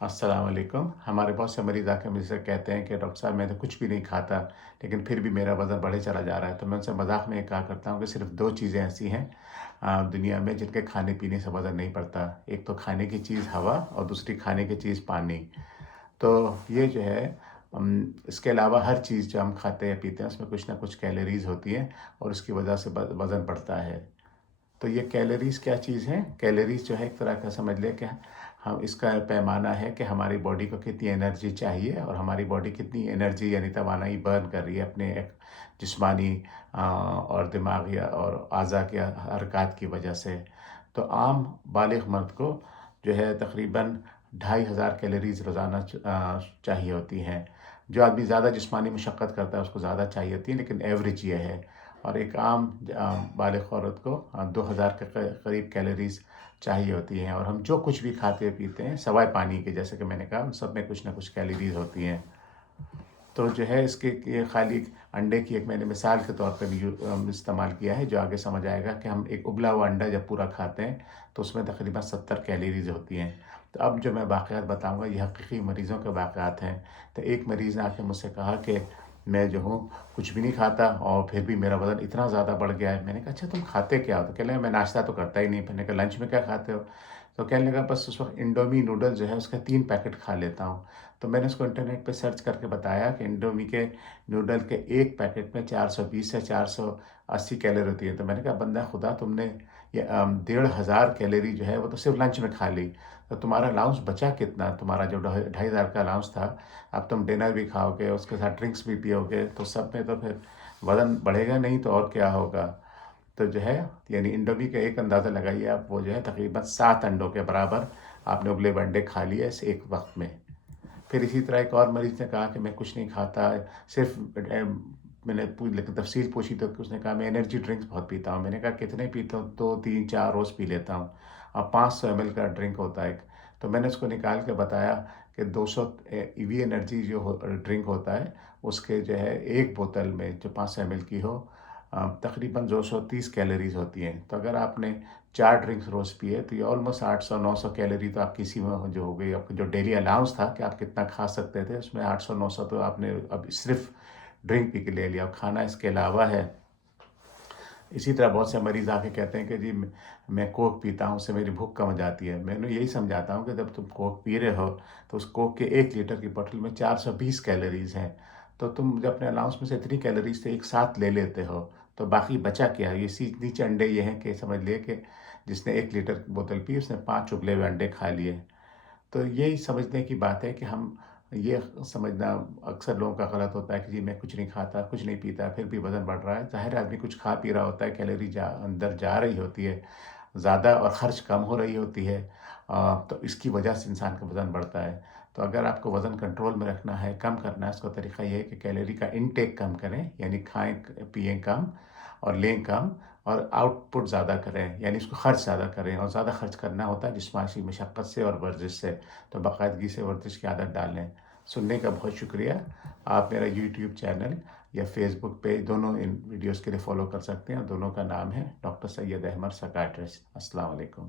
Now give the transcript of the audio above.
السلام علیکم۔ ہمارے بہت سے مریض آ کے مجھ سے کہتے ہیں کہ ڈاکٹر صاحب میں تو کچھ بھی نہیں کھاتا لیکن پھر بھی میرا وزن بڑھے چلا جا رہا ہے، تو میں ان سے مذاق میں یہ کہا کرتا ہوں کہ صرف دو چیزیں ایسی ہیں دنیا میں جن کے کھانے پینے سے وزن نہیں بڑھتا، ایک تو کھانے کی چیز ہوا اور دوسری کھانے کی چیز پانی۔ تو یہ جو ہے اس کے علاوہ ہر چیز جو ہم کھاتے ہیں پیتے ہیں اس میں کچھ نہ کچھ کیلوریز ہوتی ہیں اور اس کی وجہ سے وزن بڑھتا ہے۔ تو یہ کیلوریز کیا چیز ہے؟ کیلوریز جو ہے ایک طرح کا سمجھ لے کہ ہم اس کا پیمانہ ہے کہ ہماری باڈی کو کتنی انرجی چاہیے اور ہماری باڈی کتنی انرجی یعنی توانائی برن کر رہی ہے اپنے ایک جسمانی اور دماغی اور اعضاء کے حرکات کی وجہ سے۔ تو عام بالغ مرد کو جو ہے تقریباً 2500 کیلوریز روزانہ چاہیے ہوتی ہیں۔ جو آدمی زیادہ جسمانی مشقت کرتا ہے اس کو زیادہ چاہیے ہوتی ہے، لیکن ایوریج یہ ہے۔ اور ایک عام بالغ عورت کو 2000 کے قریب کیلوریز چاہیے ہوتی ہیں، اور ہم جو کچھ بھی کھاتے پیتے ہیں سوائے پانی کے، جیسے کہ میں نے کہا ان سب میں کچھ نہ کچھ کیلوریز ہوتی ہیں۔ تو جو ہے اس کے یہ خالی انڈے کی ایک میں نے مثال کے طور پہ بھی استعمال کیا ہے، جو آگے سمجھ آئے گا کہ ہم ایک ابلا ہوا انڈا جب پورا کھاتے ہیں تو اس میں تقریباً 70 کیلوریز ہوتی ہیں۔ تو اب جو میں واقعات بتاؤں گا یہ حقیقی مریضوں کے واقعات ہیں۔ تو ایک مریض نے آ کے مجھ سے کہا کہ میں جو ہوں کچھ بھی نہیں کھاتا اور پھر بھی میرا وزن اتنا زیادہ بڑھ گیا ہے۔ میں نے کہا اچھا تم کھاتے کیا ہو؟ تو کہنے لگا میں ناشتہ تو کرتا ہی نہیں۔ میں نے کہا لنچ میں کیا کھاتے ہو؟ تو کہنے لگا بس اس وقت انڈومی نوڈل جو ہے اس کا 3 پیکٹ کھا لیتا ہوں۔ تو میں نے اس کو انٹرنیٹ پہ سرچ کر کے بتایا کہ انڈومی کے نوڈل کے ایک پیکٹ میں 420 سے 480 کیلوری ہوتی ہے۔ تو میں نے کہا بندہ خدا تم نے یہ 1500 کیلوری جو ہے وہ تو صرف لنچ میں کھا لی، تو تمہارا الاؤنس بچا کتنا؟ تمہارا جو 2500 کا الاؤنس تھا، اب تم ڈنر بھی کھاؤ گے اس کے ساتھ ڈرنکس بھی پیو گے تو سب میں تو پھر وزن بڑھے گا نہیں تو اور کیا ہوگا؟ تو جو ہے یعنی انڈومی کا ایک اندازہ لگائیے آپ، وہ جو ہے تقریباً 7 انڈوں کے برابر آپ نے ابلے ہوئے انڈے کھا لیے اس ایک وقت میں۔ پھر اسی طرح ایک اور مریض نے کہا کہ میں کچھ نہیں کھاتا، صرف میں نے لیکن تفصیل پوچھی تو اس نے کہا میں انرجی ڈرنکس بہت پیتا ہوں۔ میں نے کہا کتنے پیتا ہوں؟ 2 3 4 روز پی لیتا ہوں، اور 500 ml کا ڈرنک ہوتا ہے ایک۔ تو میں نے اس کو نکال کے بتایا کہ 200 ای وی انرجی جو ڈرنک ہوتا ہے اس کے جو ہے ایک بوتل میں جو 500 ml کی ہو تقریباً 230 کیلوریز ہوتی ہیں۔ تو اگر آپ نے 4 ڈرنکس روز پیے تو یہ آلموسٹ 800 900 کیلوری تو آپ کی اسی میں جو ہو گئی۔ آپ کا جو ڈیلی الاؤنس تھا کہ آپ کتنا کھا سکتے تھے اس میں 800 900 تو آپ نے اب صرف ڈرنک پی کے لے لیا، اور کھانا اس کے علاوہ ہے۔ اسی طرح بہت سے مریض آ کے کہتے ہیں کہ جی میں کوک پیتا ہوں، اس سے میری بھوک کم ہو جاتی ہے۔ میں انہیں یہی سمجھاتا ہوں کہ جب تم کوک پی رہے ہو تو اس کوک کے 1 لیٹر کی بوتل میں 420 کیلوریز ہیں، تو تم جب اپنے الاؤنس میں سے اتنی کیلوریز سے ایک ساتھ لے لیتے ہو تو باقی بچا کیا ہے؟ یہ نیچے انڈے یہ ہیں کہ سمجھ لیے کہ جس نے 1 لیٹر کی بوتل پی اس نے 5 ابلے ہوئے انڈے کھا لیے۔ تو یہی سمجھنے کی بات ہے کہ ہم یہ سمجھنا اکثر لوگوں کا غلط ہوتا ہے کہ جی میں کچھ نہیں کھاتا کچھ نہیں پیتا پھر بھی وزن بڑھ رہا ہے۔ ظاہر آدمی کچھ کھا پی رہا ہوتا ہے، کیلوری اندر جا رہی ہوتی ہے زیادہ اور خرچ کم ہو رہی ہوتی ہے، تو اس کی وجہ سے انسان کا وزن بڑھتا ہے۔ تو اگر آپ کو وزن کنٹرول میں رکھنا ہے، کم کرنا ہے، اس کا طریقہ یہ ہے کہ کیلوری کا انٹیک کم کریں، یعنی کھائیں پئیں کم اور لیں کم، اور آؤٹ پٹ زیادہ کریں یعنی اس کو خرچ زیادہ کریں، اور زیادہ خرچ کرنا ہوتا ہے جسمانی مشقت سے اور ورزش سے، تو باقاعدگی سے ورزش کی عادت ڈالیں۔ سننے کا بہت شکریہ۔ آپ میرا یوٹیوب چینل یا فیس بک پیج دونوں ان ویڈیوز کے لیے فالو کر سکتے ہیں، دونوں کا نام ہے ڈاکٹر سید احمد سکائٹرسٹ۔ السلام علیکم۔